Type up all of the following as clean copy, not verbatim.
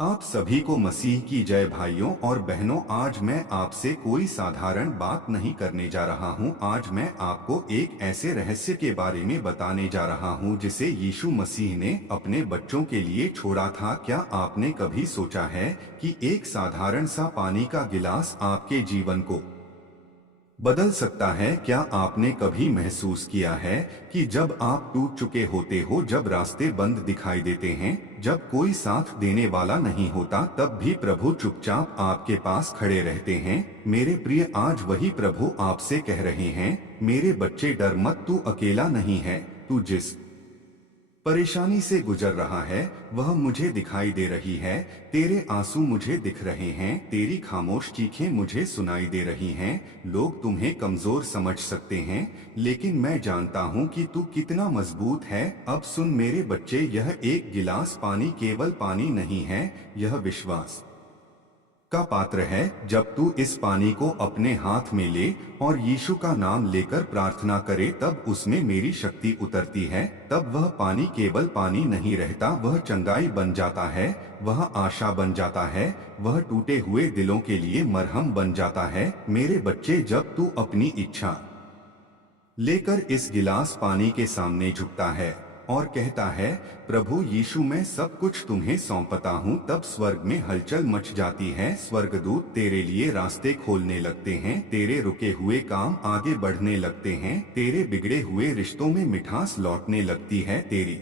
आप सभी को मसीह की जय भाइयों और बहनों। आज मैं आपसे कोई साधारण बात नहीं करने जा रहा हूं। आज मैं आपको एक ऐसे रहस्य के बारे में बताने जा रहा हूं जिसे यीशु मसीह ने अपने बच्चों के लिए छोड़ा था। क्या आपने कभी सोचा है कि एक साधारण सा पानी का गिलास आपके जीवन को बदल सकता है? क्या आपने कभी महसूस किया है कि जब आप टूट चुके होते हो, जब रास्ते बंद दिखाई देते हैं, जब कोई साथ देने वाला नहीं होता, तब भी प्रभु चुपचाप आपके पास खड़े रहते हैं? मेरे प्रिय, आज वही प्रभु आपसे कह रहे हैं, मेरे बच्चे डर मत, तू अकेला नहीं है। तू जिस परेशानी से गुजर रहा है वह मुझे दिखाई दे रही है। तेरे आंसू मुझे दिख रहे हैं, तेरी खामोश चीखें मुझे सुनाई दे रही हैं। लोग तुम्हें कमजोर समझ सकते हैं, लेकिन मैं जानता हूँ कि तू कितना मजबूत है। अब सुन मेरे बच्चे, यह एक गिलास पानी केवल पानी नहीं है, यह विश्वास का पात्र है। जब तू इस पानी को अपने हाथ में ले और यीशु का नाम लेकर प्रार्थना करे, तब उसमें मेरी शक्ति उतरती है। तब वह पानी केवल पानी नहीं रहता, वह चंगाई बन जाता है, वह आशा बन जाता है, वह टूटे हुए दिलों के लिए मरहम बन जाता है। मेरे बच्चे, जब तू अपनी इच्छा लेकर इस गिलास पानी के सामने झुकता है और कहता है, प्रभु यीशु मैं सब कुछ तुम्हें सौंपता हूँ, तब स्वर्ग में हलचल मच जाती है। स्वर्गदूत तेरे लिए रास्ते खोलने लगते हैं, तेरे रुके हुए काम आगे बढ़ने लगते हैं, तेरे बिगड़े हुए रिश्तों में मिठास लौटने लगती है, तेरी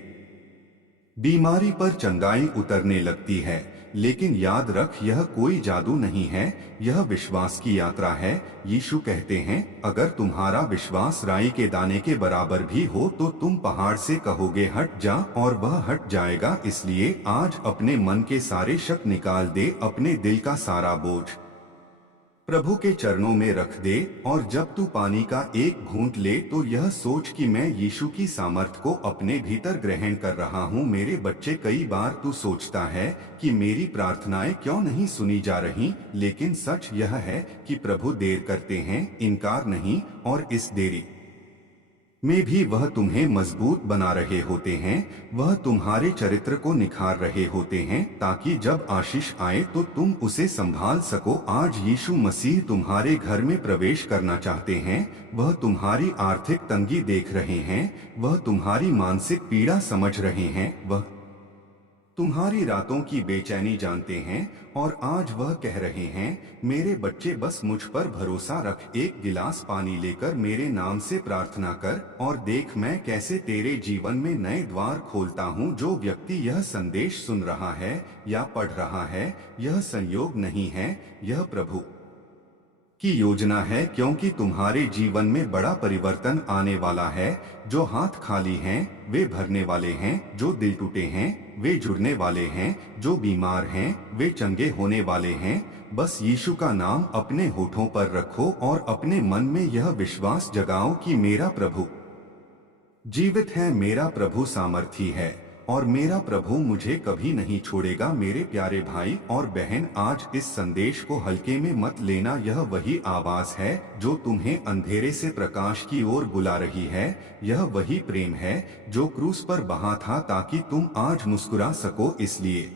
बीमारी पर चंगाई उतरने लगती है। लेकिन याद रख, यह कोई जादू नहीं है, यह विश्वास की यात्रा है। यीशु कहते हैं, अगर तुम्हारा विश्वास राई के दाने के बराबर भी हो तो तुम पहाड़ से कहोगे हट जा और वह हट जाएगा। इसलिए आज अपने मन के सारे शक निकाल दे, अपने दिल का सारा बोझ प्रभु के चरणों में रख दे। और जब तू पानी का एक घूंट ले तो यह सोच कि मैं यीशु की सामर्थ को अपने भीतर ग्रहण कर रहा हूँ। मेरे बच्चे, कई बार तू सोचता है कि मेरी प्रार्थनाएं क्यों नहीं सुनी जा रही, लेकिन सच यह है कि प्रभु देर करते हैं, इनकार नहीं, और इस देरी में भी वह तुम्हें मजबूत बना रहे होते हैं। वह तुम्हारे चरित्र को निखार रहे होते हैं, ताकि जब आशीष आए तो तुम उसे संभाल सको। आज यीशु मसीह तुम्हारे घर में प्रवेश करना चाहते हैं। वह तुम्हारी आर्थिक तंगी देख रहे हैं, वह तुम्हारी मानसिक पीड़ा समझ रहे हैं, वह तुम्हारी रातों की बेचैनी जानते हैं, और आज वह कह रहे हैं, मेरे बच्चे बस मुझ पर भरोसा रख। एक गिलास पानी लेकर मेरे नाम से प्रार्थना कर और देख मैं कैसे तेरे जीवन में नए द्वार खोलता हूँ। जो व्यक्ति यह संदेश सुन रहा है या पढ़ रहा है, यह संयोग नहीं है, यह प्रभु की योजना है, क्योंकि तुम्हारे जीवन में बड़ा परिवर्तन आने वाला है। जो हाथ खाली हैं वे भरने वाले हैं, जो दिल टूटे हैं वे जुड़ने वाले हैं, जो बीमार हैं वे चंगे होने वाले हैं। बस यीशु का नाम अपने होठों पर रखो और अपने मन में यह विश्वास जगाओ कि मेरा प्रभु जीवित है, मेरा प्रभु सामर्थी है और मेरा प्रभु मुझे कभी नहीं छोड़ेगा। मेरे प्यारे भाई और बहन, आज इस संदेश को हल्के में मत लेना। यह वही आवाज है जो तुम्हें अंधेरे से प्रकाश की ओर बुला रही है। यह वही प्रेम है जो क्रूस पर बहा था ताकि तुम आज मुस्कुरा सको। इसलिए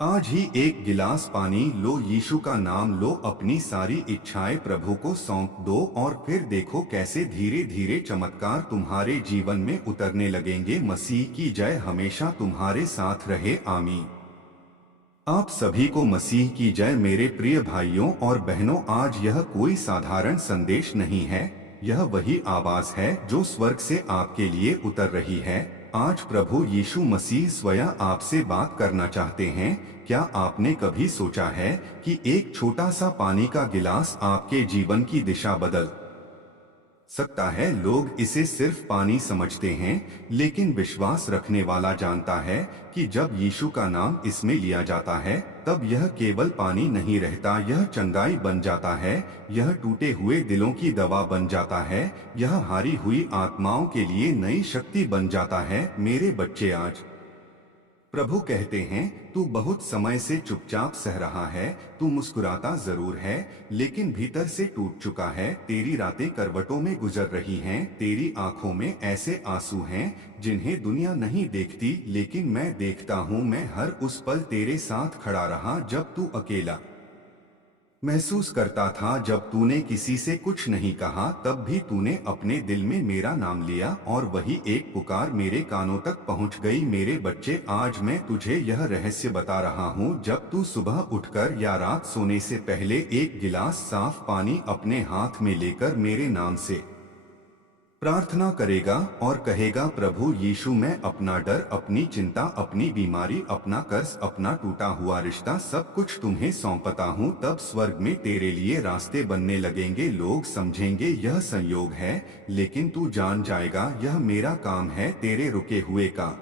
आज ही एक गिलास पानी लो, यीशु का नाम लो, अपनी सारी इच्छाएं प्रभु को सौंप दो और फिर देखो कैसे धीरे धीरे चमत्कार तुम्हारे जीवन में उतरने लगेंगे। मसीह की जय हमेशा तुम्हारे साथ रहे। आमीन। आप सभी को मसीह की जय। मेरे प्रिय भाइयों और बहनों, आज यह कोई साधारण संदेश नहीं है, यह वही आवाज है जो स्वर्ग से आपके लिए उतर रही है। आज प्रभु यीशु मसीह स्वयं आपसे बात करना चाहते हैं। क्या आपने कभी सोचा है कि एक छोटा सा पानी का गिलास आपके जीवन की दिशा बदल सकता है? लोग इसे सिर्फ पानी समझते हैं, लेकिन विश्वास रखने वाला जानता है कि जब यीशु का नाम इसमें लिया जाता है, तब यह केवल पानी नहीं रहता, यह चंगाई बन जाता है, यह टूटे हुए दिलों की दवा बन जाता है, यह हारी हुई आत्माओं के लिए नई शक्ति बन जाता है। मेरे बच्चे, आज प्रभु कहते हैं, तू बहुत समय से चुपचाप सह रहा है, तू मुस्कुराता जरूर है लेकिन भीतर से टूट चुका है। तेरी रातें करवटों में गुजर रही हैं, तेरी आंखों में ऐसे आंसू हैं जिन्हें दुनिया नहीं देखती लेकिन मैं देखता हूँ। मैं हर उस पल तेरे साथ खड़ा रहा जब तू अकेला महसूस करता था, जब तूने किसी से कुछ नहीं कहा तब भी तूने अपने दिल में मेरा नाम लिया और वही एक पुकार मेरे कानों तक पहुंच गई। मेरे बच्चे, आज मैं तुझे यह रहस्य बता रहा हूं। जब तू सुबह उठकर या रात सोने से पहले एक गिलास साफ पानी अपने हाथ में लेकर मेरे नाम से प्रार्थना करेगा और कहेगा, प्रभु यीशु, मैं अपना डर, अपनी चिंता, अपनी बीमारी, अपना कर्ज, अपना टूटा हुआ रिश्ता सब कुछ तुम्हें सौंपता हूँ, तब स्वर्ग में तेरे लिए रास्ते बनने लगेंगे। लोग समझेंगे यह संयोग है, लेकिन तू जान जाएगा यह मेरा काम है, तेरे रुके हुए का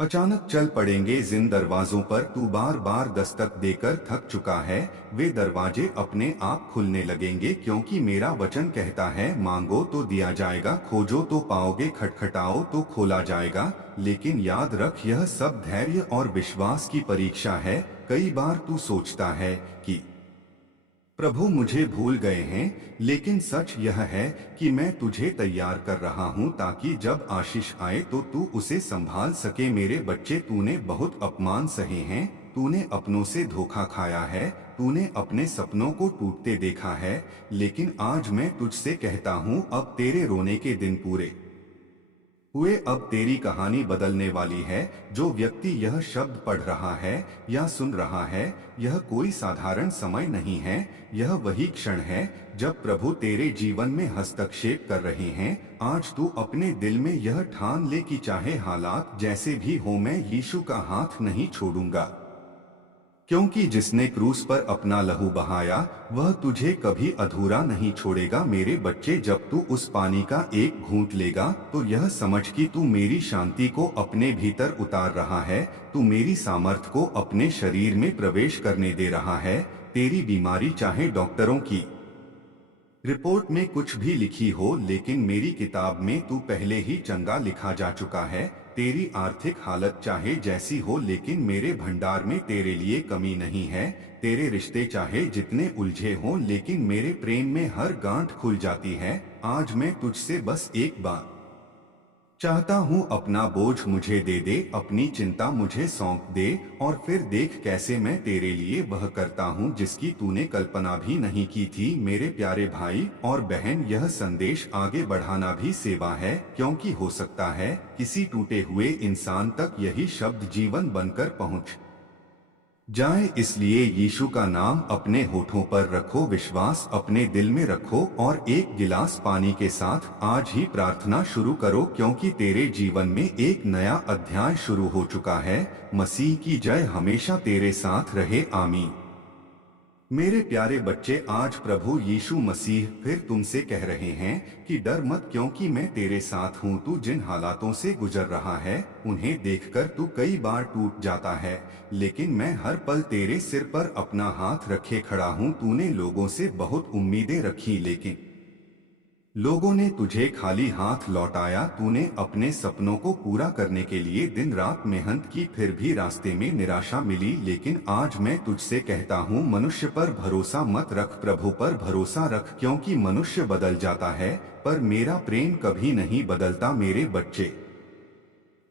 अचानक चल पड़ेंगे। जिन दरवाजों पर तू बार बार दस्तक देकर थक चुका है, वे दरवाजे अपने आप खुलने लगेंगे, क्योंकि मेरा वचन कहता है, मांगो तो दिया जाएगा, खोजो तो पाओगे, खटखटाओ तो खोला जाएगा। लेकिन याद रख, यह सब धैर्य और विश्वास की परीक्षा है। कई बार तू सोचता है कि प्रभु मुझे भूल गए हैं, लेकिन सच यह है कि मैं तुझे तैयार कर रहा हूँ ताकि जब आशीष आए तो तू उसे संभाल सके। मेरे बच्चे, तूने बहुत अपमान सहे हैं, तूने अपनों से धोखा खाया है, तूने अपने सपनों को टूटते देखा है, लेकिन आज मैं तुझसे कहता हूँ, अब तेरे रोने के दिन पूरे हुए। अब तेरी कहानी बदलने वाली है। जो व्यक्ति यह शब्द पढ़ रहा है या सुन रहा है, यह कोई साधारण समय नहीं है, यह वही क्षण है जब प्रभु तेरे जीवन में हस्तक्षेप कर रहे हैं। आज तू अपने दिल में यह ठान ले कि चाहे हालात जैसे भी हो, मैं यीशु का हाथ नहीं छोड़ूंगा, क्योंकि जिसने क्रूस पर अपना लहू बहाया वह तुझे कभी अधूरा नहीं छोड़ेगा। मेरे बच्चे, जब तू उस पानी का एक घूंट लेगा तो यह समझ कि तू मेरी शांति को अपने भीतर उतार रहा है, तू मेरी सामर्थ को अपने शरीर में प्रवेश करने दे रहा है। तेरी बीमारी चाहे डॉक्टरों की रिपोर्ट में कुछ भी लिखी हो, लेकिन मेरी किताब में तू पहले ही चंगा लिखा जा चुका है। तेरी आर्थिक हालत चाहे जैसी हो, लेकिन मेरे भंडार में तेरे लिए कमी नहीं है। तेरे रिश्ते चाहे जितने उलझे हों, लेकिन मेरे प्रेम में हर गांठ खुल जाती है। आज मैं तुझसे बस एक बात चाहता हूँ, अपना बोझ मुझे दे दे, अपनी चिंता मुझे सौंप दे और फिर देख कैसे मैं तेरे लिए वह करता हूँ जिसकी तूने कल्पना भी नहीं की थी। मेरे प्यारे भाई और बहन, यह संदेश आगे बढ़ाना भी सेवा है, क्योंकि हो सकता है किसी टूटे हुए इंसान तक यही शब्द जीवन बनकर पहुँच जाए। इसलिए यीशु का नाम अपने होठों पर रखो, विश्वास अपने दिल में रखो और एक गिलास पानी के साथ आज ही प्रार्थना शुरू करो, क्योंकि तेरे जीवन में एक नया अध्याय शुरू हो चुका है। मसीह की जय हमेशा तेरे साथ रहे। आमीन। मेरे प्यारे बच्चे, आज प्रभु यीशु मसीह फिर तुमसे कह रहे हैं कि डर मत, क्योंकि मैं तेरे साथ हूँ। तू जिन हालातों से गुजर रहा है उन्हें देखकर तू कई बार टूट जाता है, लेकिन मैं हर पल तेरे सिर पर अपना हाथ रखे खड़ा हूँ। तूने लोगों से बहुत उम्मीदें रखी, लेकिन लोगों ने तुझे खाली हाथ लौटाया। तूने अपने सपनों को पूरा करने के लिए दिन रात मेहनत की, फिर भी रास्ते में निराशा मिली। लेकिन आज मैं तुझसे कहता हूँ, मनुष्य पर भरोसा मत रख, प्रभु पर भरोसा रख, क्योंकि मनुष्य बदल जाता है पर मेरा प्रेम कभी नहीं बदलता। मेरे बच्चे,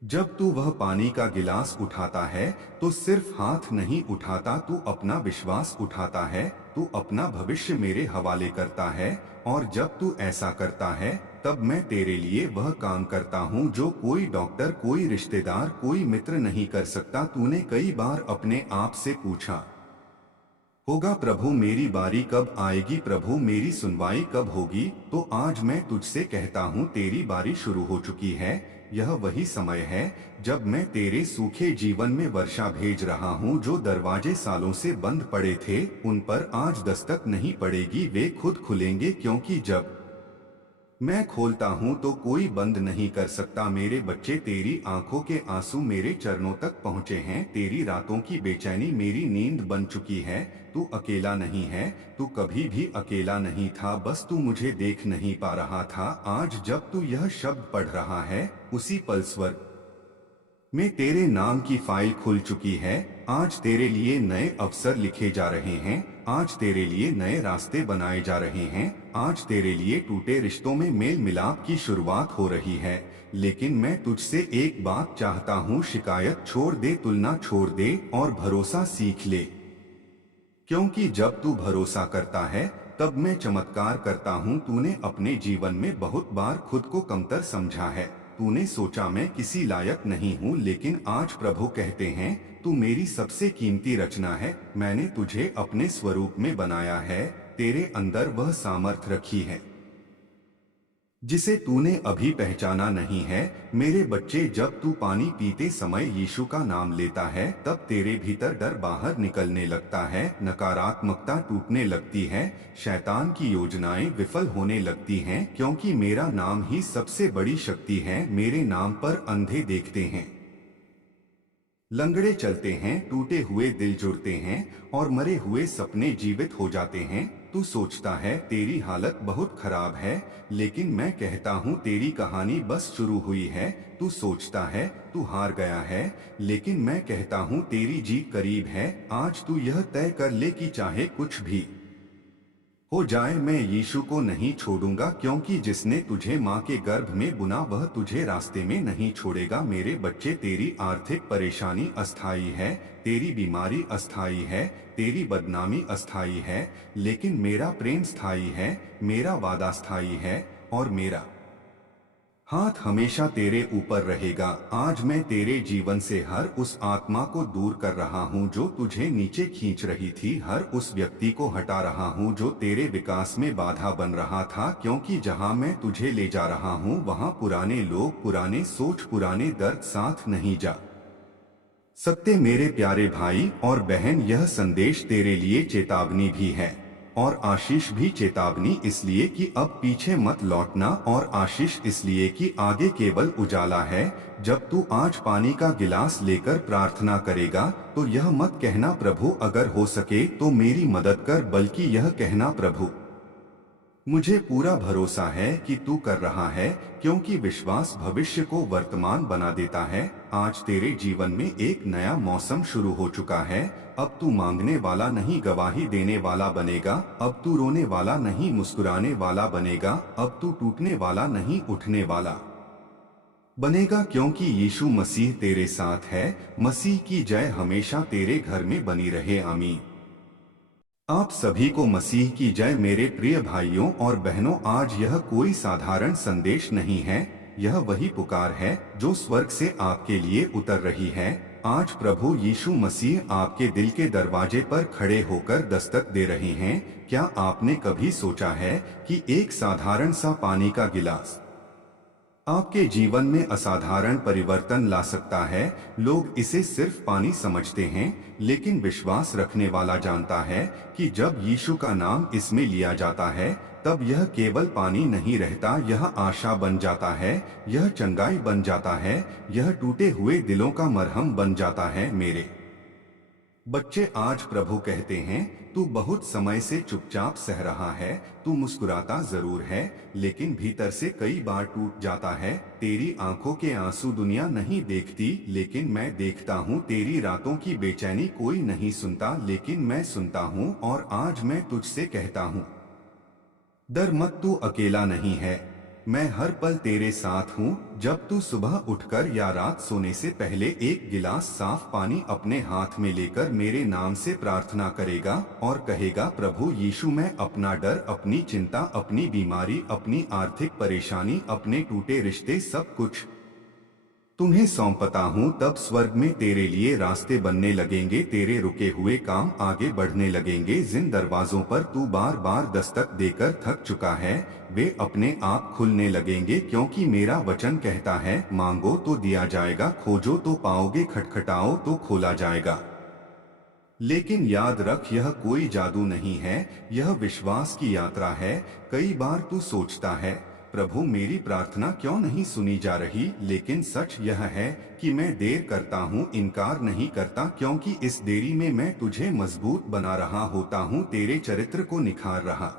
जब तू वह पानी का गिलास उठाता है तो सिर्फ हाथ नहीं उठाता, तू अपना विश्वास उठाता है, तू अपना भविष्य मेरे हवाले करता है। और जब तू ऐसा करता है तब मैं तेरे लिए वह काम करता हूँ जो कोई डॉक्टर, कोई रिश्तेदार, कोई मित्र नहीं कर सकता। तूने कई बार अपने आप से पूछा होगा, प्रभु मेरी बारी कब आएगी, प्रभु मेरी सुनवाई कब होगी। तो आज मैं तुझसे कहता हूँ, तेरी बारी शुरू हो चुकी है। यह वही समय है जब मैं तेरे सूखे जीवन में वर्षा भेज रहा हूँ। जो दरवाजे सालों से बंद पड़े थे उन पर आज दस्तक नहीं पड़ेगी, वे खुद खुलेंगे, क्योंकि जब मैं खोलता हूँ तो कोई बंद नहीं कर सकता। मेरे बच्चे, तेरी आंखों के आंसू मेरे चरणों तक पहुँचे हैं, तेरी रातों की बेचैनी मेरी नींद बन चुकी है। तू अकेला नहीं है, तू कभी भी अकेला नहीं था, बस तू मुझे देख नहीं पा रहा था। आज जब तू यह शब्द पढ़ रहा है, उसी पल स्वर्ग मैं तेरे नाम की फाइल खुल चुकी है। आज तेरे लिए नए अवसर लिखे जा रहे हैं। आज तेरे लिए नए रास्ते बनाए जा रहे हैं। आज तेरे लिए टूटे रिश्तों में मेल मिलाप की शुरुआत हो रही है। लेकिन मैं तुझसे एक बात चाहता हूँ, शिकायत छोड़ दे, तुलना छोड़ दे और भरोसा सीख ले। क्योंकि जब तू भरोसा करता है तब मैं चमत्कार करता हूँ। तूने अपने जीवन में बहुत बार खुद को कमतर समझा है। तूने सोचा मैं किसी लायक नहीं हूँ, लेकिन आज प्रभु कहते हैं तू मेरी सबसे कीमती रचना है। मैंने तुझे अपने स्वरूप में बनाया है। तेरे अंदर वह सामर्थ रखी है जिसे तूने अभी पहचाना नहीं है। मेरे बच्चे, जब तू पानी पीते समय यीशु का नाम लेता है तब तेरे भीतर डर बाहर निकलने लगता है, नकारात्मकता टूटने लगती है, शैतान की योजनाएं विफल होने लगती हैं, क्योंकि मेरा नाम ही सबसे बड़ी शक्ति है। मेरे नाम पर अंधे देखते हैं, लंगड़े चलते हैं, टूटे हुए दिल जुड़ते हैं और मरे हुए सपने जीवित हो जाते हैं। तू सोचता है तेरी हालत बहुत खराब है, लेकिन मैं कहता हूँ तेरी कहानी बस शुरू हुई है। तू सोचता है तू हार गया है, लेकिन मैं कहता हूँ तेरी जीत करीब है। आज तू यह तय कर ले कि चाहे कुछ भी हो जाए, मैं यीशु को नहीं छोड़ूंगा, क्योंकि जिसने तुझे माँ के गर्भ में बुना वह तुझे रास्ते में नहीं छोड़ेगा। मेरे बच्चे, तेरी आर्थिक परेशानी अस्थायी है, तेरी बीमारी अस्थायी है, तेरी बदनामी अस्थायी है, लेकिन मेरा प्रेम स्थायी है, मेरा वादा स्थायी है और मेरा हाथ हमेशा तेरे ऊपर रहेगा। आज मैं तेरे जीवन से हर उस आत्मा को दूर कर रहा हूँ जो तुझे नीचे खींच रही थी, हर उस व्यक्ति को हटा रहा हूँ जो तेरे विकास में बाधा बन रहा था, क्योंकि जहाँ मैं तुझे ले जा रहा हूँ वहाँ पुराने लोग, पुराने सोच, पुराने दर्द साथ नहीं जा सकते। मेरे प्यारे भाई और बहन, यह संदेश तेरे लिए चेतावनी भी है और आशीष भी। चेतावनी इसलिए कि अब पीछे मत लौटना, और आशीष इसलिए कि आगे केवल उजाला है। जब तू आज पानी का गिलास लेकर प्रार्थना करेगा तो यह मत कहना प्रभु अगर हो सके तो मेरी मदद कर, बल्कि यह कहना प्रभु मुझे पूरा भरोसा है कि तू कर रहा है, क्योंकि विश्वास भविष्य को वर्तमान बना देता है। आज तेरे जीवन में एक नया मौसम शुरू हो चुका है। अब तू मांगने वाला नहीं, गवाही देने वाला बनेगा। अब तू रोने वाला नहीं, मुस्कुराने वाला बनेगा। अब तू टूटने वाला नहीं, उठने वाला बनेगा, क्योंकि यीशु मसीह तेरे साथ है। मसीह की जय हमेशा तेरे घर में बनी रहे। आमीन। आप सभी को मसीह की जय। मेरे प्रिय भाइयों और बहनों, आज यह कोई साधारण संदेश नहीं है, यह वही पुकार है जो स्वर्ग से आपके लिए उतर रही है। आज प्रभु यीशु मसीह आपके दिल के दरवाजे पर खड़े होकर दस्तक दे रहे हैं। क्या आपने कभी सोचा है कि एक साधारण सा पानी का गिलास आपके जीवन में असाधारण परिवर्तन ला सकता है? लोग इसे सिर्फ पानी समझते हैं, लेकिन विश्वास रखने वाला जानता है कि जब यीशु का नाम इसमें लिया जाता है तब यह केवल पानी नहीं रहता, यह आशा बन जाता है, यह चंगाई बन जाता है, यह टूटे हुए दिलों का मरहम बन जाता है। मेरे बच्चे, आज प्रभु कहते हैं तू बहुत समय से चुपचाप सह रहा है। तू मुस्कुराता जरूर है, लेकिन भीतर से कई बार टूट जाता है। तेरी आंखों के आंसू दुनिया नहीं देखती, लेकिन मैं देखता हूँ। तेरी रातों की बेचैनी कोई नहीं सुनता, लेकिन मैं सुनता हूँ। और आज मैं तुझसे कहता हूँ, डर मत, तू अकेला नहीं है। मैं हर पल तेरे साथ हूँ। जब तू सुबह उठकर या रात सोने से पहले एक गिलास साफ पानी अपने हाथ में लेकर मेरे नाम से प्रार्थना करेगा और कहेगा, प्रभु यीशु, मैं अपना डर, अपनी चिंता, अपनी बीमारी, अपनी आर्थिक परेशानी, अपने टूटे रिश्ते, सब कुछ तुम्हें सौंपता हूँ, तब स्वर्ग में तेरे लिए रास्ते बनने लगेंगे। तेरे रुके हुए काम आगे बढ़ने लगेंगे। जिन दरवाजों पर तू बार बार दस्तक देकर थक चुका है वे अपने आप खुलने लगेंगे, क्योंकि मेरा वचन कहता है, मांगो तो दिया जाएगा, खोजो तो पाओगे, खटखटाओ तो खोला जाएगा। लेकिन याद रख, यह कोई जादू नहीं है, यह विश्वास की यात्रा है। कई बार तू सोचता है, प्रभु मेरी प्रार्थना क्यों नहीं सुनी जा रही? लेकिन सच यह है कि मैं देर करता हूँ, इनकार नहीं करता, क्योंकि इस देरी में मैं तुझे मजबूत बना रहा होता हूँ, तेरे चरित्र को निखार रहा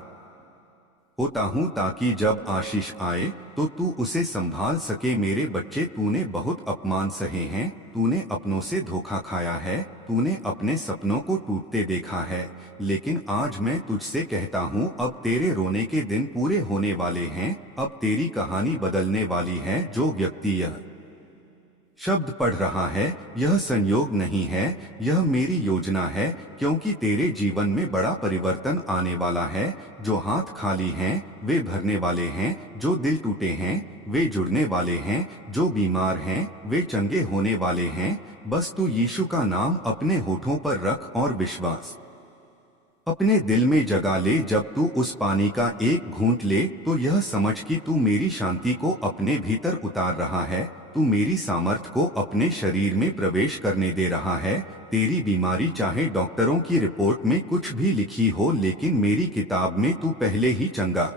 होता हूँ, ताकि जब आशीष आए तो तू उसे संभाल सके। मेरे बच्चे, तूने बहुत अपमान सहे हैं, तूने अपनों से धोखा खाया है, तूने अपने सपनों को टूटते देखा है। लेकिन आज मैं तुझसे कहता हूँ, अब तेरे रोने के दिन पूरे होने वाले हैं। अब तेरी कहानी बदलने वाली है। जो व्यक्ति यह शब्द पढ़ रहा है, यह संयोग नहीं है, यह मेरी योजना है, क्योंकि तेरे जीवन में बड़ा परिवर्तन आने वाला है। जो हाथ खाली हैं वे भरने वाले हैं, जो दिल टूटे हैं वे जुड़ने वाले हैं, जो बीमार हैं वे चंगे होने वाले हैं। बस तू यीशु का नाम अपने होठों पर रख और विश्वास अपने दिल में जगा ले। जब तू उस पानी का एक घूंट ले तो यह समझ कि तू मेरी शांति को अपने भीतर उतार रहा है। तू मेरी सामर्थ को अपने शरीर में प्रवेश करने दे रहा है। तेरी बीमारी चाहे डॉक्टरों की रिपोर्ट में कुछ भी लिखी हो, लेकिन मेरी किताब में तू पहले ही चंगा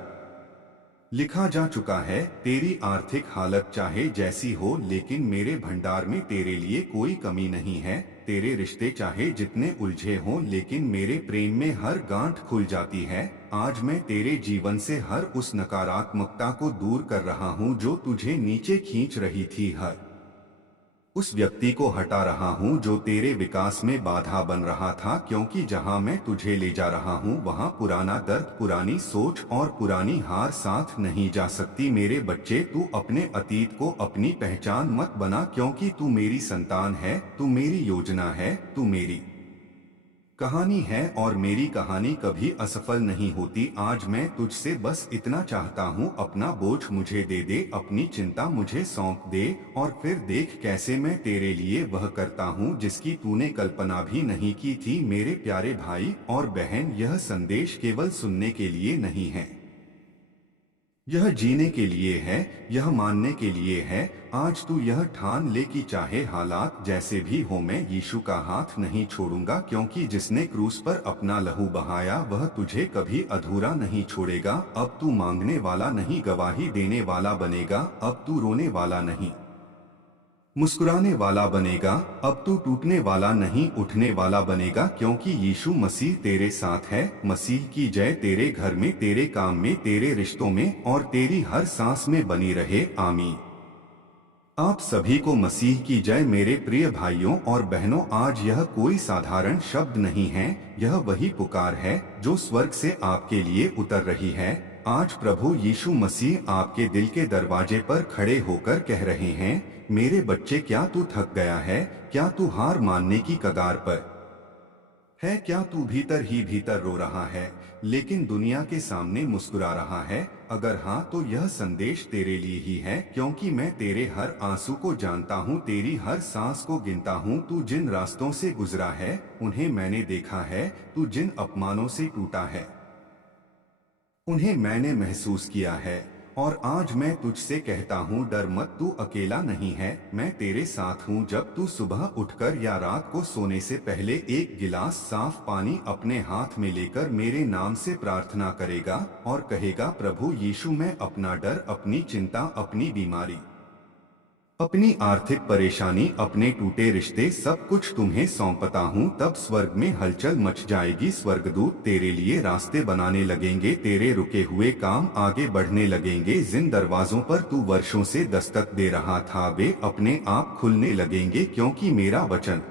लिखा जा चुका है। तेरी आर्थिक हालत चाहे जैसी हो, लेकिन मेरे भंडार में तेरे लिए कोई कमी नहीं है। तेरे रिश्ते चाहे जितने उलझे हों, लेकिन मेरे प्रेम में हर गांठ खुल जाती है। आज मैं तेरे जीवन से हर उस नकारात्मकता को दूर कर रहा हूँ जो तुझे नीचे खींच रही थी। हर उस व्यक्ति को हटा रहा हूँ जो तेरे विकास में बाधा बन रहा था, क्योंकि जहाँ मैं तुझे ले जा रहा हूँ वहाँ पुराना दर्द, पुरानी सोच और पुरानी हार साथ नहीं जा सकती। मेरे बच्चे, तू अपने अतीत को अपनी पहचान मत बना, क्योंकि तू मेरी संतान है, तू मेरी योजना है, तू मेरी कहानी है और मेरी कहानी कभी असफल नहीं होती। आज मैं तुझसे बस इतना चाहता हूँ, अपना बोझ मुझे दे दे, अपनी चिंता मुझे सौंप दे और फिर देख कैसे मैं तेरे लिए वह करता हूँ जिसकी तूने कल्पना भी नहीं की थी। मेरे प्यारे भाई और बहन, यह संदेश केवल सुनने के लिए नहीं है, यह जीने के लिए है, यह मानने के लिए है। आज तू यह ठान ले कि चाहे हालात जैसे भी हो, मैं यीशु का हाथ नहीं छोड़ूंगा, क्योंकि जिसने क्रूस पर अपना लहू बहाया वह तुझे कभी अधूरा नहीं छोड़ेगा। अब तू मांगने वाला नहीं, गवाही देने वाला बनेगा। अब तू रोने वाला नहीं, मुस्कुराने वाला बनेगा। अब तू टूटने वाला नहीं, उठने वाला बनेगा, क्योंकि यीशु मसीह तेरे साथ है। मसीह की जय तेरे घर में, तेरे काम में, तेरे रिश्तों में और तेरी हर सांस में बनी रहे। आमीन। आप सभी को मसीह की जय। मेरे प्रिय भाइयों और बहनों, आज यह कोई साधारण शब्द नहीं है, यह वही पुकार है जो स्वर्ग से आपके लिए उतर रही है। आज प्रभु यीशु मसीह आपके दिल के दरवाजे पर खड़े होकर कह रहे हैं, मेरे बच्चे, क्या तू थक गया है? क्या तू हार मानने की कगार पर है? क्या तू भीतर ही भीतर रो रहा है, लेकिन दुनिया के सामने मुस्कुरा रहा है? अगर हाँ, तो यह संदेश तेरे लिए ही है, क्योंकि मैं तेरे हर आंसू को जानता हूँ, तेरी हर सांस को गिनता हूँ। तू जिन रास्तों से गुजरा है उन्हें मैंने देखा है, तू जिन अपमानों से टूटा है उन्हें मैंने महसूस किया है। और आज मैं तुझसे कहता हूँ, डर मत, तू अकेला नहीं है, मैं तेरे साथ हूँ। जब तू सुबह उठकर या रात को सोने से पहले एक गिलास साफ पानी अपने हाथ में लेकर मेरे नाम से प्रार्थना करेगा और कहेगा, प्रभु यीशु, मैं अपना डर, अपनी चिंता, अपनी बीमारी, अपनी आर्थिक परेशानी, अपने टूटे रिश्ते, सब कुछ तुम्हें सौंपता हूँ, तब स्वर्ग में हलचल मच जाएगी। स्वर्गदूत तेरे लिए रास्ते बनाने लगेंगे, तेरे रुके हुए काम आगे बढ़ने लगेंगे। जिन दरवाजों पर तू वर्षों से दस्तक दे रहा था वे अपने आप खुलने लगेंगे, क्योंकि मेरा वचन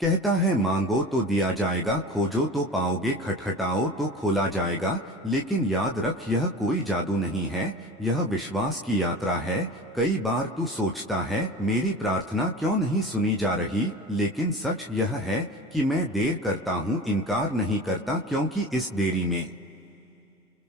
कहता है, मांगो तो दिया जाएगा, खोजो तो पाओगे, खटखटाओ तो खोला जाएगा। लेकिन याद रख, यह कोई जादू नहीं है, यह विश्वास की यात्रा है। कई बार तू सोचता है, मेरी प्रार्थना क्यों नहीं सुनी जा रही, लेकिन सच यह है कि मैं देर करता हूँ, इनकार नहीं करता, क्योंकि इस देरी में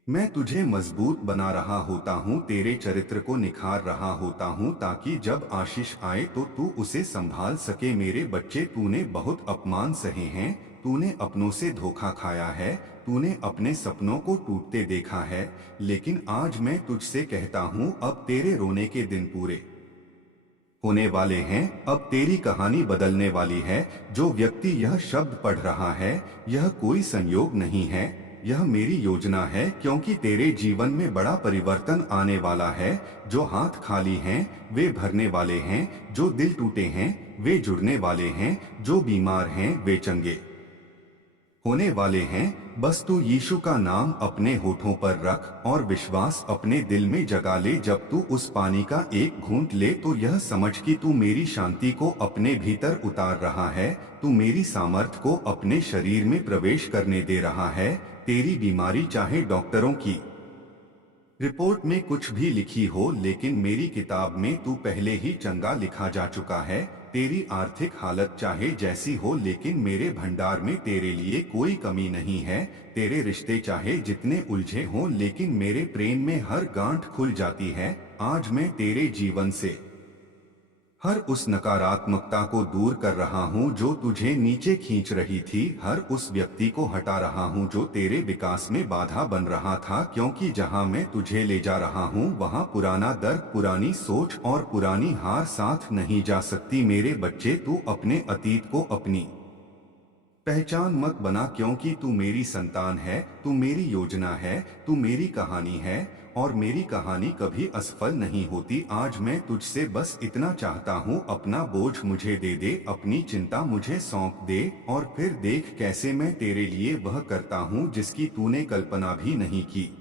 मैं तुझे मजबूत बना रहा होता हूँ, तेरे चरित्र को निखार रहा होता हूँ, ताकि जब आशीष आए तो तू उसे संभाल सके। मेरे बच्चे, तूने बहुत अपमान सहे हैं, तूने अपनों से धोखा खाया है, तूने अपने सपनों को टूटते देखा है, लेकिन आज मैं तुझसे कहता हूँ, अब तेरे रोने के दिन पूरे होने वाले हैं। अब तेरी कहानी बदलने वाली है। जो व्यक्ति यह शब्द पढ़ रहा है, यह कोई संयोग नहीं है, यह मेरी योजना है, क्योंकि तेरे जीवन में बड़ा परिवर्तन आने वाला है। जो हाथ खाली हैं वे भरने वाले हैं, जो दिल टूटे हैं वे जुड़ने वाले हैं, जो बीमार हैं वे चंगे होने वाले हैं। बस तू यीशु का नाम अपने होठों पर रख और विश्वास अपने दिल में जगा ले। जब तू उस पानी का एक घूंट ले तो यह समझ कि तू मेरी शांति को अपने भीतर उतार रहा है, तू मेरी सामर्थ को अपने शरीर में प्रवेश करने दे रहा है। तेरी बीमारी चाहे डॉक्टरों की रिपोर्ट में कुछ भी लिखी हो, लेकिन मेरी किताब में तू पहले ही चंगा लिखा जा चुका है। तेरी आर्थिक हालत चाहे जैसी हो, लेकिन मेरे भंडार में तेरे लिए कोई कमी नहीं है। तेरे रिश्ते चाहे जितने उलझे हों, लेकिन मेरे प्रेम में हर गांठ खुल जाती है। आज मैं तेरे जीवन से हर उस नकारात्मकता को दूर कर रहा हूँ जो तुझे नीचे खींच रही थी। हर उस व्यक्ति को हटा रहा हूँ जो तेरे विकास में बाधा बन रहा था, क्योंकि जहाँ मैं तुझे ले जा रहा हूँ वहाँ पुराना दर्द, पुरानी सोच और पुरानी हार साथ नहीं जा सकती। मेरे बच्चे, तू अपने अतीत को अपनी पहचान मत बना, क्योंकि तू मेरी संतान है, तू मेरी योजना है, तू मेरी कहानी है और मेरी कहानी कभी असफल नहीं होती। आज मैं तुझसे बस इतना चाहता हूँ, अपना बोझ मुझे दे दे, अपनी चिंता मुझे सौंप दे और फिर देख कैसे मैं तेरे लिए वह करता हूँ जिसकी तूने कल्पना भी नहीं की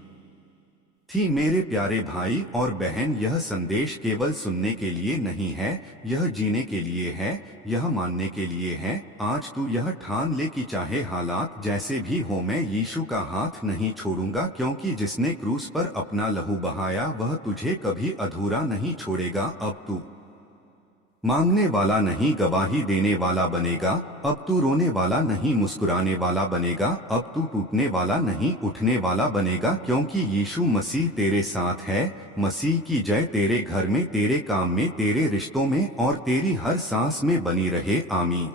थी। मेरे प्यारे भाई और बहन, यह संदेश केवल सुनने के लिए नहीं है, यह जीने के लिए है, यह मानने के लिए है। आज तू यह ठान ले कि चाहे हालात जैसे भी हो, मैं यीशु का हाथ नहीं छोड़ूंगा, क्योंकि जिसने क्रूस पर अपना लहू बहाया वह तुझे कभी अधूरा नहीं छोड़ेगा। अब तू मांगने वाला नहीं, गवाही देने वाला बनेगा। अब तू रोने वाला नहीं, मुस्कुराने वाला बनेगा। अब तू टूटने वाला नहीं, उठने वाला बनेगा, क्योंकि यीशु मसीह तेरे साथ है। मसीह की जय तेरे घर में, तेरे काम में, तेरे रिश्तों में और तेरी हर सांस में बनी रहे। आमीन।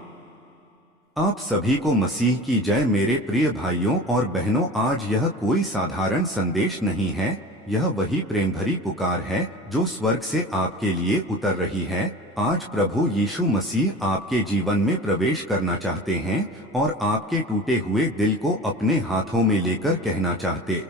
आप सभी को मसीह की जय। मेरे प्रिय भाइयों और बहनों, आज यह कोई साधारण संदेश नहीं है, यह वही प्रेम भरी पुकार है जो स्वर्ग से आपके लिए उतर रही है। आज प्रभु यीशु मसीह आपके जीवन में प्रवेश करना चाहते हैं और आपके टूटे हुए दिल को अपने हाथों में लेकर कहना चाहते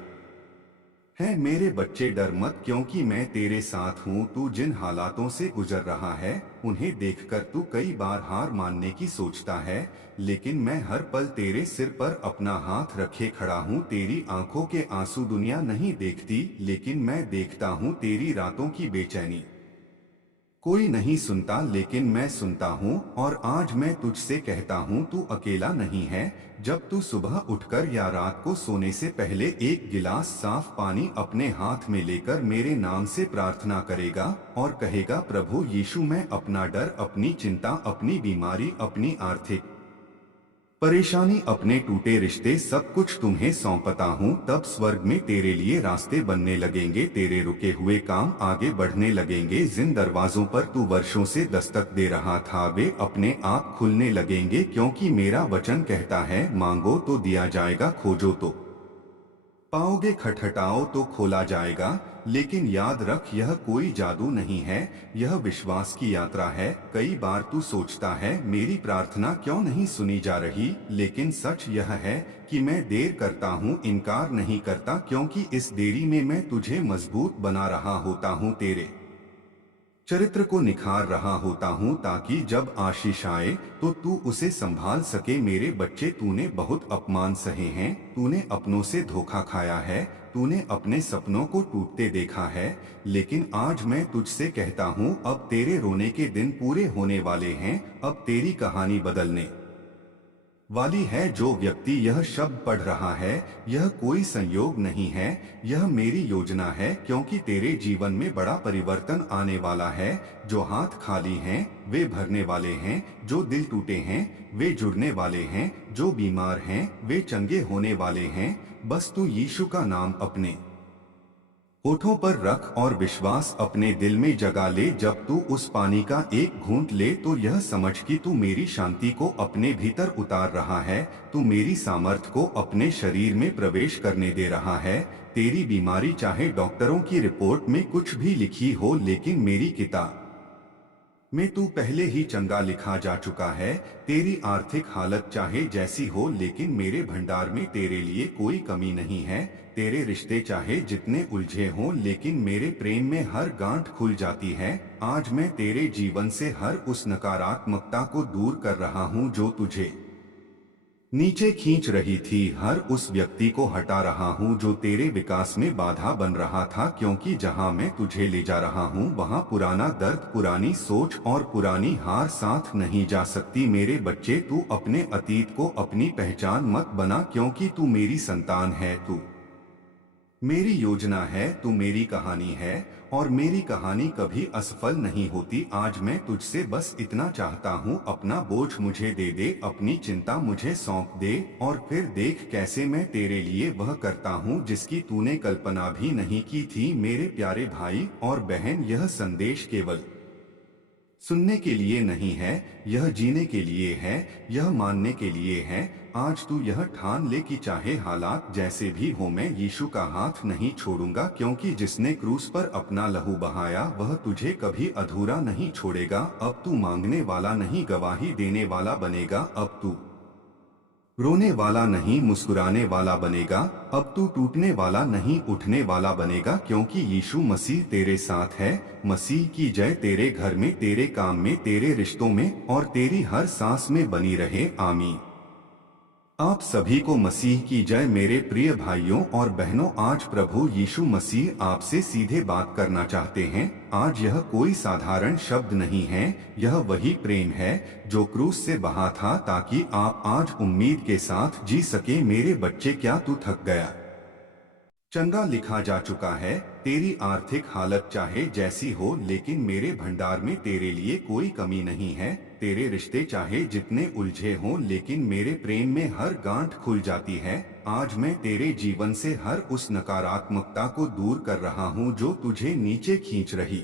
है, मेरे बच्चे, डर मत, क्योंकि मैं तेरे साथ हूँ। तू जिन हालातों से गुजर रहा है उन्हें देखकर तू कई बार हार मानने की सोचता है, लेकिन मैं हर पल तेरे सिर पर अपना हाथ रखे खड़ा हूँ। तेरी आंखों के आंसू दुनिया नहीं देखती, लेकिन मैं देखता हूँ। तेरी रातों की बेचैनी कोई नहीं सुनता, लेकिन मैं सुनता हूँ। और आज मैं तुझसे कहता हूँ, तू अकेला नहीं है। जब तू सुबह उठकर या रात को सोने से पहले एक गिलास साफ पानी अपने हाथ में लेकर मेरे नाम से प्रार्थना करेगा और कहेगा, प्रभु यीशु, मैं अपना डर, अपनी चिंता, अपनी बीमारी, अपनी आर्थिक परेशानी, अपने टूटे रिश्ते, सब कुछ तुम्हें सौंपता हूँ, तब स्वर्ग में तेरे लिए रास्ते बनने लगेंगे, तेरे रुके हुए काम आगे बढ़ने लगेंगे। जिन दरवाजों पर तू वर्षों से दस्तक दे रहा था वे अपने आप खुलने लगेंगे, क्योंकि मेरा वचन कहता है, मांगो तो दिया जाएगा, खोजो तो पाओगे, खटखटाओ तो खोला जाएगा। लेकिन याद रख, यह कोई जादू नहीं है, यह विश्वास की यात्रा है। कई बार तू सोचता है, मेरी प्रार्थना क्यों नहीं सुनी जा रही, लेकिन सच यह है कि मैं देर करता हूँ, इनकार नहीं करता, क्योंकि इस देरी में मैं तुझे मजबूत बना रहा होता हूँ, तेरे चरित्र को निखार रहा होता हूँ, ताकि जब आशीष आए तो तू उसे संभाल सके। मेरे बच्चे, तूने बहुत अपमान सहे हैं, तूने अपनों से धोखा खाया है, तूने अपने सपनों को टूटते देखा है, लेकिन आज मैं तुझसे कहता हूँ, अब तेरे रोने के दिन पूरे होने वाले हैं। अब तेरी कहानी बदलने वाली है। जो व्यक्ति यह शब्द पढ़ रहा है, यह कोई संयोग नहीं है, यह मेरी योजना है, क्योंकि तेरे जीवन में बड़ा परिवर्तन आने वाला है। जो हाथ खाली हैं वे भरने वाले हैं, जो दिल टूटे हैं वे जुड़ने वाले हैं, जो बीमार हैं वे चंगे होने वाले हैं। बस तू यीशु का नाम अपने होठों पर रख और विश्वास अपने दिल में जगा ले। जब तू उस पानी का एक घूंट ले तो यह समझ कि तू मेरी शांति को अपने भीतर उतार रहा है, तू मेरी सामर्थ को अपने शरीर में प्रवेश करने दे रहा है। तेरी बीमारी चाहे डॉक्टरों की रिपोर्ट में कुछ भी लिखी हो, लेकिन मेरी किताब में तू पहले ही चंगा लिखा जा चुका है। तेरी आर्थिक हालत चाहे जैसी हो, लेकिन मेरे भंडार में तेरे लिए कोई कमी नहीं है। तेरे रिश्ते चाहे जितने उलझे हों, लेकिन मेरे प्रेम में हर गांठ खुल जाती है। आज मैं तेरे जीवन से हर उस नकारात्मकता को दूर कर रहा हूँ जो तुझे नीचे खींच रही थी। हर उस व्यक्ति को हटा रहा हूँ जो तेरे विकास में बाधा बन रहा था, क्योंकि जहाँ मैं तुझे ले जा रहा हूँ वहाँ पुराना दर्द, पुरानी सोच और पुरानी हार साथ नहीं जा सकती। मेरे बच्चे, तू अपने अतीत को अपनी पहचान मत बना, क्योंकि तू मेरी संतान है, तू मेरी योजना है, तू मेरी कहानी है और मेरी कहानी कभी असफल नहीं होती। आज मैं तुझसे बस इतना चाहता हूँ, अपना बोझ मुझे दे दे, अपनी चिंता मुझे सौंप दे और फिर देख कैसे मैं तेरे लिए वह करता हूँ जिसकी तूने कल्पना भी नहीं की थी। मेरे प्यारे भाई और बहन, यह संदेश केवल सुनने के लिए नहीं है, यह जीने के लिए है, यह मानने के लिए है। आज तू यह ठान ले कि चाहे हालात जैसे भी हो, मैं यीशु का हाथ नहीं छोड़ूंगा, क्योंकि जिसने क्रूस पर अपना लहू बहाया वह तुझे कभी अधूरा नहीं छोड़ेगा। अब तू मांगने वाला नहीं, गवाही देने वाला बनेगा। अब तू रोने वाला नहीं, मुस्कुराने वाला बनेगा। अब तू टूटने वाला नहीं, उठने वाला बनेगा, क्योंकि यीशु मसीह तेरे साथ है। मसीह की जय तेरे घर में, तेरे काम में, तेरे रिश्तों में और तेरी हर सांस में बनी रहे। आमीन। आप सभी को मसीह की जय। मेरे प्रिय भाइयों और बहनों, आज प्रभु यीशु मसीह आपसे सीधे बात करना चाहते हैं। आज यह कोई साधारण शब्द नहीं है, यह वही प्रेम है जो क्रूस से बहा था, ताकि आप आज उम्मीद के साथ जी सके। मेरे बच्चे, क्या तू थक गया? चंगा लिखा जा चुका है। तेरी आर्थिक हालत चाहे जैसी हो, लेकिन मेरे भंडार में तेरे लिए कोई कमी नहीं है। तेरे रिश्ते चाहे जितने उलझे हों, लेकिन मेरे प्रेम में हर गांठ खुल जाती है। आज मैं तेरे जीवन से हर उस नकारात्मकता को दूर कर रहा हूँ जो तुझे नीचे खींच रही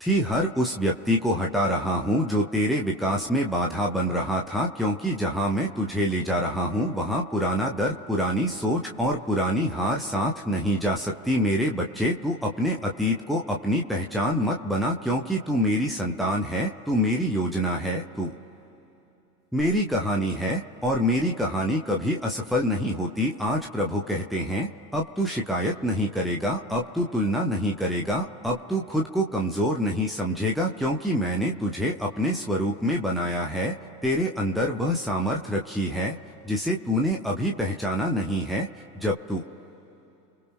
थी। हर उस व्यक्ति को हटा रहा हूँ जो तेरे विकास में बाधा बन रहा था, क्योंकि जहाँ मैं तुझे ले जा रहा हूँ वहाँ पुराना दर्द, पुरानी सोच और पुरानी हार साथ नहीं जा सकती। मेरे बच्चे, तू अपने अतीत को अपनी पहचान मत बना, क्योंकि तू मेरी संतान है, तू मेरी योजना है, तू मेरी कहानी है और मेरी कहानी कभी असफल नहीं होती। आज प्रभु कहते हैं, अब तू शिकायत नहीं करेगा, अब तू तुलना नहीं करेगा, अब तू खुद को कमजोर नहीं समझेगा, क्योंकि मैंने तुझे अपने स्वरूप में बनाया है। तेरे अंदर वह सामर्थ रखी है जिसे तूने अभी पहचाना नहीं है। जब तू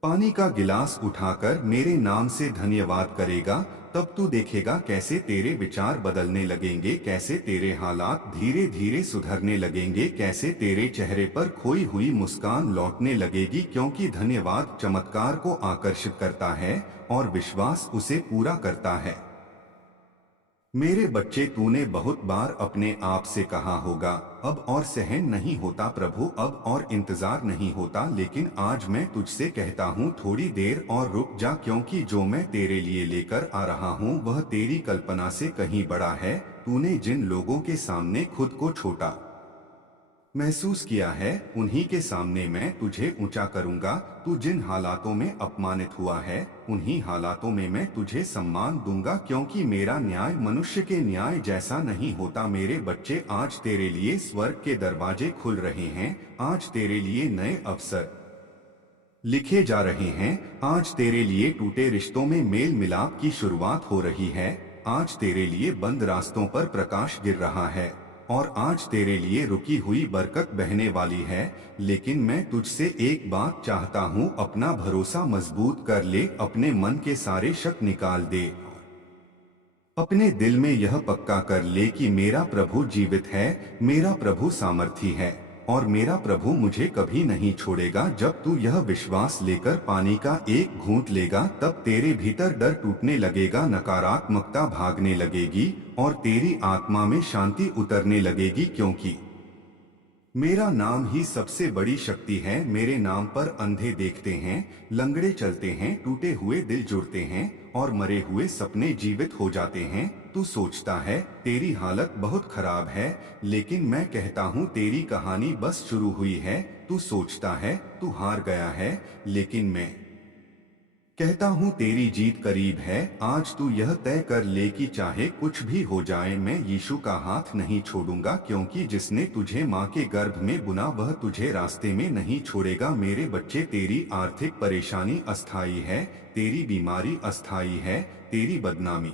पानी का गिलास उठाकर मेरे नाम से धन्यवाद करेगा, तब तू देखेगा कैसे तेरे विचार बदलने लगेंगे, कैसे तेरे हालात धीरे धीरे सुधरने लगेंगे, कैसे तेरे चेहरे पर खोई हुई मुस्कान लौटने लगेगी, क्योंकि धन्यवाद चमत्कार को आकर्षित करता है और विश्वास उसे पूरा करता है। मेरे बच्चे, तूने बहुत बार अपने आप से कहा होगा, अब और सहन नहीं होता प्रभु, अब और इंतजार नहीं होता, लेकिन आज मैं तुझसे कहता हूँ, थोड़ी देर और रुक जा, क्योंकि जो मैं तेरे लिए लेकर आ रहा हूँ वह तेरी कल्पना से कहीं बड़ा है। तूने जिन लोगों के सामने खुद को छोटा महसूस किया है, उन्हीं के सामने मैं तुझे ऊंचा करूंगा। तू जिन हालातों में अपमानित हुआ है, उन्हीं हालातों में मैं तुझे सम्मान दूंगा, क्योंकि मेरा न्याय मनुष्य के न्याय जैसा नहीं होता। मेरे बच्चे, आज तेरे लिए स्वर्ग के दरवाजे खुल रहे हैं। आज तेरे लिए नए अवसर लिखे जा रहे हैं। आज तेरे लिए टूटे रिश्तों में मेल मिलाप की शुरुआत हो रही है। आज तेरे लिए बंद रास्तों पर प्रकाश गिर रहा है और आज तेरे लिए रुकी हुई बरकत बहने वाली है। लेकिन मैं तुझसे एक बात चाहता हूँ, अपना भरोसा मजबूत कर ले, अपने मन के सारे शक निकाल दे, अपने दिल में यह पक्का कर ले कि मेरा प्रभु जीवित है, मेरा प्रभु सामर्थी है और मेरा प्रभु मुझे कभी नहीं छोड़ेगा। जब तू यह विश्वास लेकर पानी का एक घूंट लेगा, तब तेरे भीतर डर टूटने लगेगा, नकारात्मकता भागने लगेगी और तेरी आत्मा में शांति उतरने लगेगी, क्योंकि मेरा नाम ही सबसे बड़ी शक्ति है। मेरे नाम पर अंधे देखते हैं, लंगड़े चलते हैं, टूटे हुए दिल जुड़ते हैं और मरे हुए सपने जीवित हो जाते हैं। तू सोचता है तेरी हालत बहुत खराब है, लेकिन मैं कहता हूँ तेरी कहानी बस शुरू हुई है। तू सोचता है तू हार गया है, लेकिन मैं कहता हूँ तेरी जीत करीब है। आज तू यह तय कर ले कि चाहे कुछ भी हो जाए, मैं यीशु का हाथ नहीं छोड़ूंगा, क्योंकि जिसने तुझे माँ के गर्भ में बुना वह तुझे रास्ते में नहीं छोड़ेगा। मेरे बच्चे, तेरी आर्थिक परेशानी अस्थायी है, तेरी बीमारी अस्थायी है, तेरी बदनामी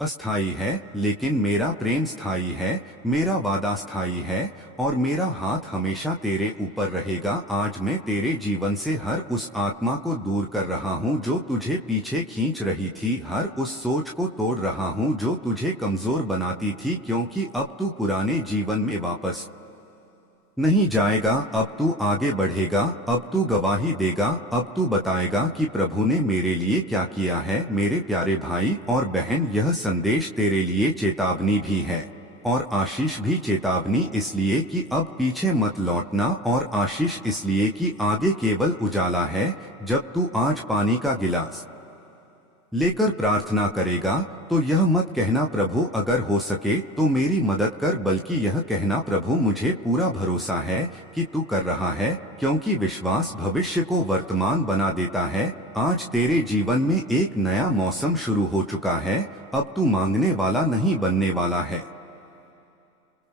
अस्थाई है, लेकिन मेरा प्रेम स्थायी है, मेरा वादा स्थायी है, और मेरा हाथ हमेशा तेरे ऊपर रहेगा। आज मैं तेरे जीवन से हर उस आत्मा को दूर कर रहा हूँ जो तुझे पीछे खींच रही थी, हर उस सोच को तोड़ रहा हूँ जो तुझे कमजोर बनाती थी, क्योंकि अब तू पुराने जीवन में वापस नहीं जाएगा। अब तू आगे बढ़ेगा, अब तू गवाही देगा, अब तू बताएगा कि प्रभु ने मेरे लिए क्या किया है। मेरे प्यारे भाई और बहन, यह संदेश तेरे लिए चेतावनी भी है और आशीष भी। चेतावनी इसलिए कि अब पीछे मत लौटना, और आशीष इसलिए कि आगे केवल उजाला है। जब तू आज पानी का गिलास लेकर प्रार्थना करेगा तो यह मत कहना प्रभु अगर हो सके तो मेरी मदद कर, बल्कि यह कहना प्रभु मुझे पूरा भरोसा है कि तू कर रहा है, क्योंकि विश्वास भविष्य को वर्तमान बना देता है। आज तेरे जीवन में एक नया मौसम शुरू हो चुका है। अब तू मांगने वाला नहीं बनने वाला है,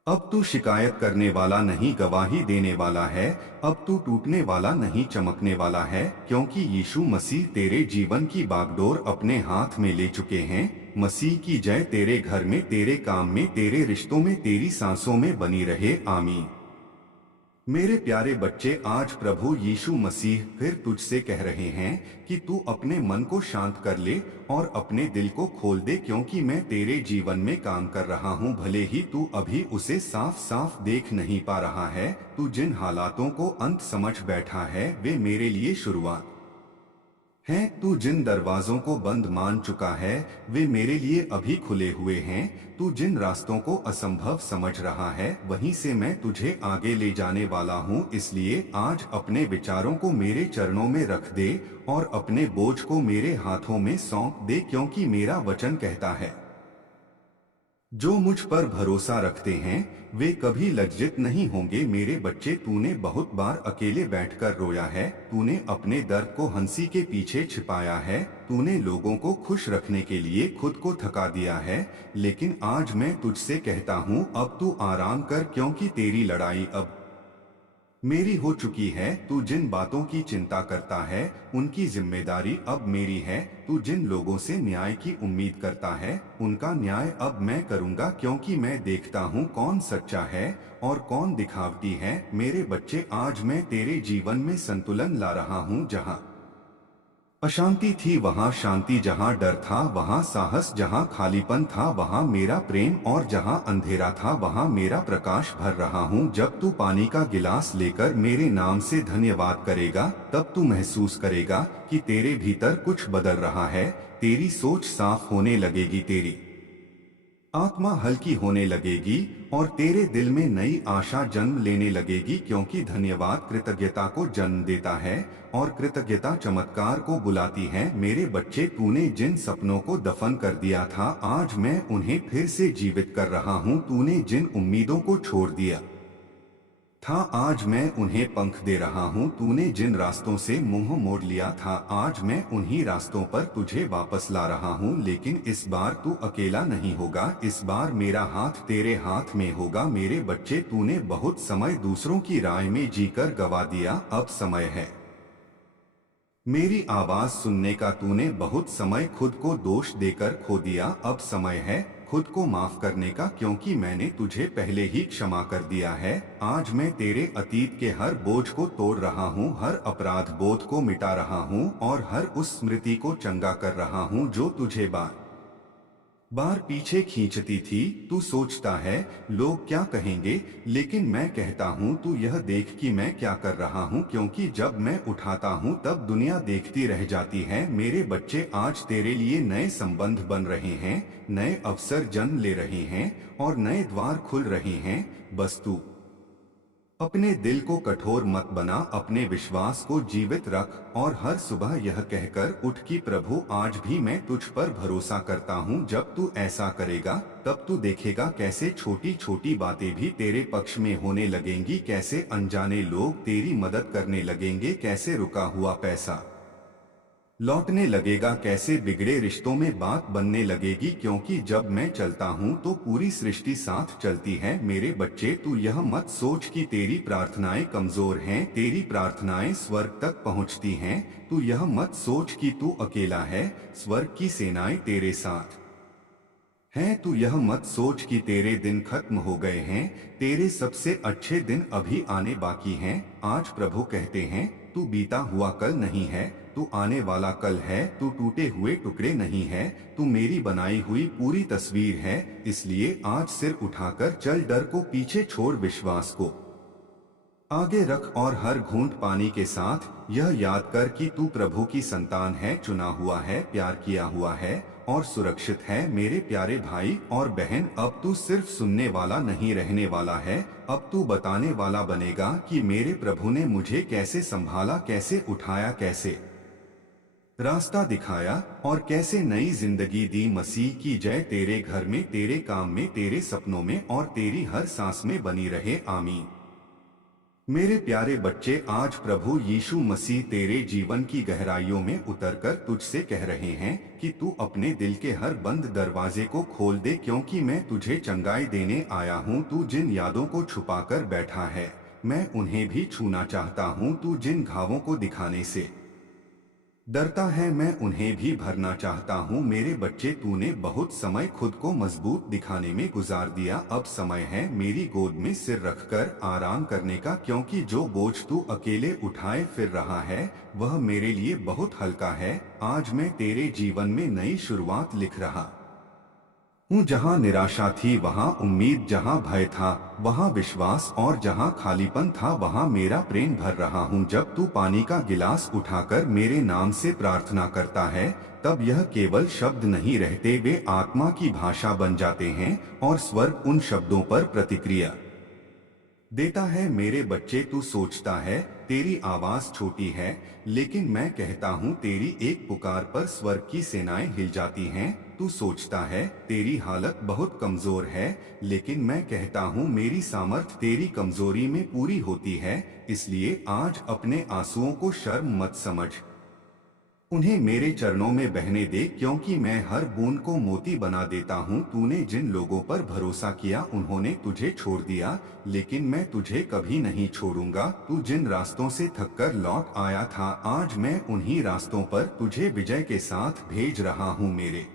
अब तू शिकायत करने वाला नहीं गवाही देने वाला है, अब तू टूटने वाला नहीं चमकने वाला है, क्योंकि यीशु मसीह तेरे जीवन की बागडोर अपने हाथ में ले चुके हैं। मसीह की जय तेरे घर में, तेरे काम में, तेरे रिश्तों में, तेरी सांसों में बनी रहे। आमीन। मेरे प्यारे बच्चे, आज प्रभु यीशु मसीह फिर तुझसे कह रहे हैं कि तू अपने मन को शांत कर ले और अपने दिल को खोल दे, क्योंकि मैं तेरे जीवन में काम कर रहा हूँ। भले ही तू अभी उसे साफ साफ देख नहीं पा रहा है, तू जिन हालातों को अंत समझ बैठा है वे मेरे लिए शुरुआत हैं। तू जिन दरवाजों को बंद मान चुका है वे मेरे लिए अभी खुले हुए हैं। तू जिन रास्तों को असंभव समझ रहा है वहीं से मैं तुझे आगे ले जाने वाला हूँ। इसलिए आज अपने विचारों को मेरे चरणों में रख दे और अपने बोझ को मेरे हाथों में सौंप दे, क्योंकि मेरा वचन कहता है जो मुझ पर भरोसा रखते हैं वे कभी लज्जित नहीं होंगे। मेरे बच्चे, तूने बहुत बार अकेले बैठकर रोया है, तूने अपने दर्द को हंसी के पीछे छिपाया है, तूने लोगों को खुश रखने के लिए खुद को थका दिया है। लेकिन आज मैं तुझसे कहता हूँ अब तू आराम कर, क्योंकि तेरी लड़ाई अब मेरी हो चुकी है। तू जिन बातों की चिंता करता है उनकी जिम्मेदारी अब मेरी है। तू जिन लोगों से न्याय की उम्मीद करता है उनका न्याय अब मैं करूंगा, क्योंकि मैं देखता हूँ कौन सच्चा है और कौन दिखावटी है। मेरे बच्चे, आज मैं तेरे जीवन में संतुलन ला रहा हूँ। जहाँ अशांति थी वहाँ शांति, जहाँ डर था वहाँ साहस, जहाँ खालीपन था वहाँ मेरा प्रेम, और जहाँ अंधेरा था वहाँ मेरा प्रकाश भर रहा हूँ। जब तू पानी का गिलास लेकर मेरे नाम से धन्यवाद करेगा तब तू महसूस करेगा कि तेरे भीतर कुछ बदल रहा है। तेरी सोच साफ होने लगेगी, तेरी आत्मा हल्की होने लगेगी और तेरे दिल में नई आशा जन्म लेने लगेगी, क्योंकि धन्यवाद कृतज्ञता को जन्म देता है और कृतज्ञता चमत्कार को बुलाती है। मेरे बच्चे, तूने जिन सपनों को दफन कर दिया था आज मैं उन्हें फिर से जीवित कर रहा हूँ। तूने जिन उम्मीदों को छोड़ दिया था आज मैं उन्हें पंख दे रहा हूँ। तूने जिन रास्तों से मुंह मोड़ लिया था आज मैं उन्हीं रास्तों पर तुझे वापस ला रहा हूँ। लेकिन इस बार तू अकेला नहीं होगा, इस बार मेरा हाथ तेरे हाथ में होगा। मेरे बच्चे, तूने बहुत समय दूसरों की राय में जीकर गवा दिया, अब समय है मेरी आवाज सुनने का। तूने बहुत समय खुद को दोष देकर खो दिया, अब समय है खुद को माफ करने का, क्योंकि मैंने तुझे पहले ही क्षमा कर दिया है। आज मैं तेरे अतीत के हर बोझ को तोड़ रहा हूँ, हर अपराध बोध को मिटा रहा हूँ और हर उस स्मृति को चंगा कर रहा हूँ जो तुझे बार बार पीछे खींचती थी। तू सोचता है लोग क्या कहेंगे, लेकिन मैं कहता हूँ तू यह देख कि मैं क्या कर रहा हूँ, क्योंकि जब मैं उठाता हूँ तब दुनिया देखती रह जाती है। मेरे बच्चे, आज तेरे लिए नए संबंध बन रहे हैं, नए अवसर जन्म ले रहे हैं और नए द्वार खुल रहे हैं। बस तू अपने दिल को कठोर मत बना, अपने विश्वास को जीवित रख और हर सुबह यह कहकर उठ कि प्रभु आज भी मैं तुझ पर भरोसा करता हूँ। जब तू ऐसा करेगा तब तू देखेगा कैसे छोटी छोटी बातें भी तेरे पक्ष में होने लगेंगी, कैसे अनजाने लोग तेरी मदद करने लगेंगे, कैसे रुका हुआ पैसा लौटने लगेगा, कैसे बिगड़े रिश्तों में बात बनने लगेगी, क्योंकि जब मैं चलता हूँ तो पूरी सृष्टि साथ चलती है। मेरे बच्चे, तू यह मत सोच कि तेरी प्रार्थनाएं कमजोर हैं, तेरी प्रार्थनाएं स्वर्ग तक पहुँचती हैं। तू यह मत सोच कि तू अकेला है, स्वर्ग की सेनाएं तेरे साथ है तू यह मत सोच कि तेरे दिन खत्म हो गए हैं, तेरे सबसे अच्छे दिन अभी आने बाकी हैं। आज प्रभु कहते हैं तू बीता हुआ कल नहीं है, तू आने वाला कल है, तू टूटे हुए टुकड़े नहीं है, तू मेरी बनाई हुई पूरी तस्वीर है। इसलिए आज सिर उठाकर चल, डर को पीछे छोड़, विश्वास को आगे रख और हर घूंट पानी के साथ यह याद कर कि तू प्रभु की संतान है, चुना हुआ है, प्यार किया हुआ है और सुरक्षित है। मेरे प्यारे भाई और बहन, अब तू सिर्फ सुनने वाला नहीं रहने वाला है, अब तू बताने वाला बनेगा कि मेरे प्रभु ने मुझे कैसे संभाला, कैसे उठाया, कैसे रास्ता दिखाया और कैसे नई जिंदगी दी। मसीह की जय। तेरे घर में, तेरे काम में, तेरे सपनों में और तेरी हर सांस में बनी रहे। आमीन। मेरे प्यारे बच्चे, आज प्रभु यीशु मसीह तेरे जीवन की गहराइयों में उतरकर तुझसे कह रहे हैं कि तू अपने दिल के हर बंद दरवाजे को खोल दे, क्योंकि मैं तुझे चंगाई देने आया हूँ। तू जिन यादों को छुपाकर बैठा है, मैं उन्हें भी छूना चाहता हूँ। तू जिन घावों को दिखाने से डरता है, मैं उन्हें भी भरना चाहता हूँ। मेरे बच्चे, तूने बहुत समय खुद को मजबूत दिखाने में गुजार दिया, अब समय है मेरी गोद में सिर रखकर आराम करने का, क्योंकि जो बोझ तू अकेले उठाए फिर रहा है वह मेरे लिए बहुत हल्का है। आज मैं तेरे जीवन में नई शुरुआत लिख रहा हूँ। जहाँ निराशा थी वहाँ उम्मीद, जहाँ भय था वहाँ विश्वास और जहाँ खालीपन था वहाँ मेरा प्रेम भर रहा हूँ। जब तू पानी का गिलास उठाकर मेरे नाम से प्रार्थना करता है, तब यह केवल शब्द नहीं रहते, वे आत्मा की भाषा बन जाते हैं और स्वर्ग उन शब्दों पर प्रतिक्रिया देता है। मेरे बच्चे, तू सोचता है तेरी आवाज छोटी है, लेकिन मैं कहता हूँ तेरी एक पुकार पर स्वर्ग की सेनाएं हिल जाती हैं। तू सोचता है तेरी हालत बहुत कमजोर है, लेकिन मैं कहता हूँ मेरी सामर्थ तेरी कमजोरी में पूरी होती है। इसलिए आज अपने आंसुओं को शर्म मत समझ, उन्हें मेरे चरणों में बहने दे, क्योंकि मैं हर बूंद को मोती बना देता हूँ। तूने जिन लोगों पर भरोसा किया उन्होंने तुझे छोड़ दिया, लेकिन मैं तुझे कभी नहीं छोड़ूंगा। तू जिन रास्तों से थककर लौट आया था, आज मैं उन्हीं रास्तों पर तुझे विजय के साथ भेज रहा हूँ। मेरे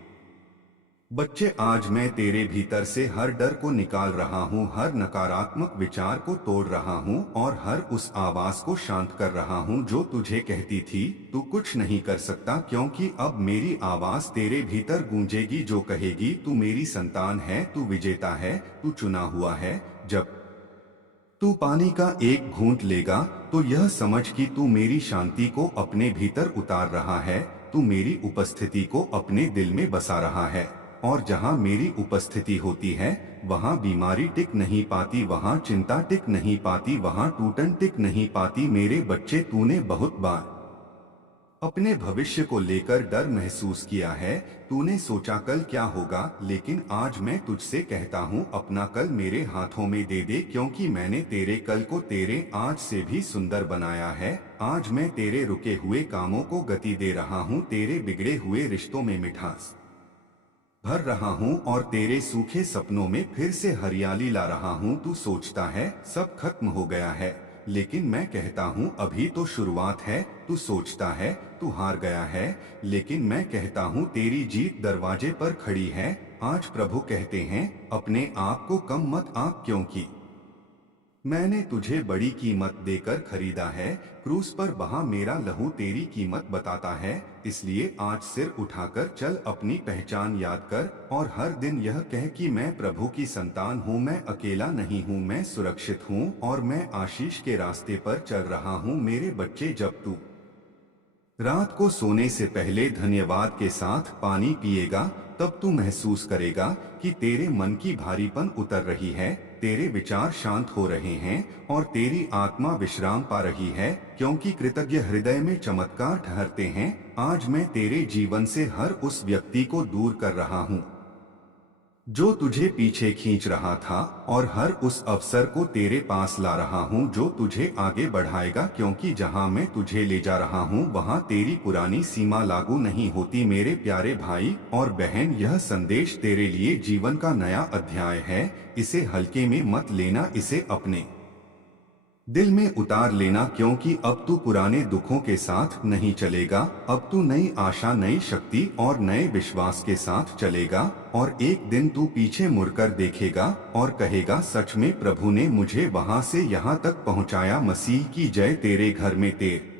बच्चे, आज मैं तेरे भीतर से हर डर को निकाल रहा हूँ, हर नकारात्मक विचार को तोड़ रहा हूँ और हर उस आवाज को शांत कर रहा हूँ जो तुझे कहती थी तू कुछ नहीं कर सकता, क्योंकि अब मेरी आवाज तेरे भीतर गूंजेगी जो कहेगी तू मेरी संतान है, तू विजेता है, तू चुना हुआ है। जब तू पानी का एक घूंट लेगा तो यह समझ कि तू मेरी शांति को अपने भीतर उतार रहा है, तू मेरी उपस्थिति को अपने दिल में बसा रहा है। और जहाँ मेरी उपस्थिति होती है वहाँ बीमारी टिक नहीं पाती, वहाँ चिंता टिक नहीं पाती, वहाँ टूटन टिक नहीं पाती। मेरे बच्चे, तूने बहुत बार अपने भविष्य को लेकर डर महसूस किया है, तूने सोचा कल क्या होगा, लेकिन आज मैं तुझसे कहता हूँ अपना कल मेरे हाथों में दे दे, क्योंकि मैंने तेरे कल को तेरे आज से भी सुंदर बनाया है। आज मैं तेरे रुके हुए कामों को गति दे रहा हूँ, तेरे बिगड़े हुए रिश्तों में मिठास भर रहा हूँ और तेरे सूखे सपनों में फिर से हरियाली ला रहा हूँ। तू सोचता है सब खत्म हो गया है, लेकिन मैं कहता हूँ अभी तो शुरुआत है। तू सोचता है तू हार गया है, लेकिन मैं कहता हूँ तेरी जीत दरवाजे पर खड़ी है। आज प्रभु कहते हैं अपने आप को कम मत आंक, क्योंकि मैंने तुझे बड़ी कीमत देकर खरीदा है। क्रूस पर बहा मेरा लहू तेरी कीमत बताता है। इसलिए आज सिर उठाकर चल, अपनी पहचान याद कर और हर दिन यह कह कि मैं प्रभु की संतान हूँ, मैं अकेला नहीं हूँ, मैं सुरक्षित हूँ और मैं आशीष के रास्ते पर चल रहा हूँ। मेरे बच्चे, जब तू रात को सोने से पहले धन्यवाद के साथ पानी पिएगा, तब तू महसूस करेगा कि तेरे मन की भारीपन उतर रही है, तेरे विचार शांत हो रहे हैं और तेरी आत्मा विश्राम पा रही है, क्योंकि कृतज्ञ हृदय में चमत्कार ठहरते हैं। आज मैं तेरे जीवन से हर उस व्यक्ति को दूर कर रहा हूँ जो तुझे पीछे खींच रहा था और हर उस अवसर को तेरे पास ला रहा हूँ जो तुझे आगे बढ़ाएगा, क्योंकि जहाँ मैं तुझे ले जा रहा हूँ वहाँ तेरी पुरानी सीमा लागू नहीं होती। मेरे प्यारे भाई और बहन, यह संदेश तेरे लिए जीवन का नया अध्याय है। इसे हल्के में मत लेना, इसे अपने दिल में उतार लेना, क्योंकि अब तू पुराने दुखों के साथ नहीं चलेगा। अब तू नई आशा, नई शक्ति और नए विश्वास के साथ चलेगा। और एक दिन तू पीछे मुड़कर देखेगा और कहेगा, सच में प्रभु ने मुझे वहां से यहाँ तक पहुँचाया। मसीह की जय। तेरे घर में तेरे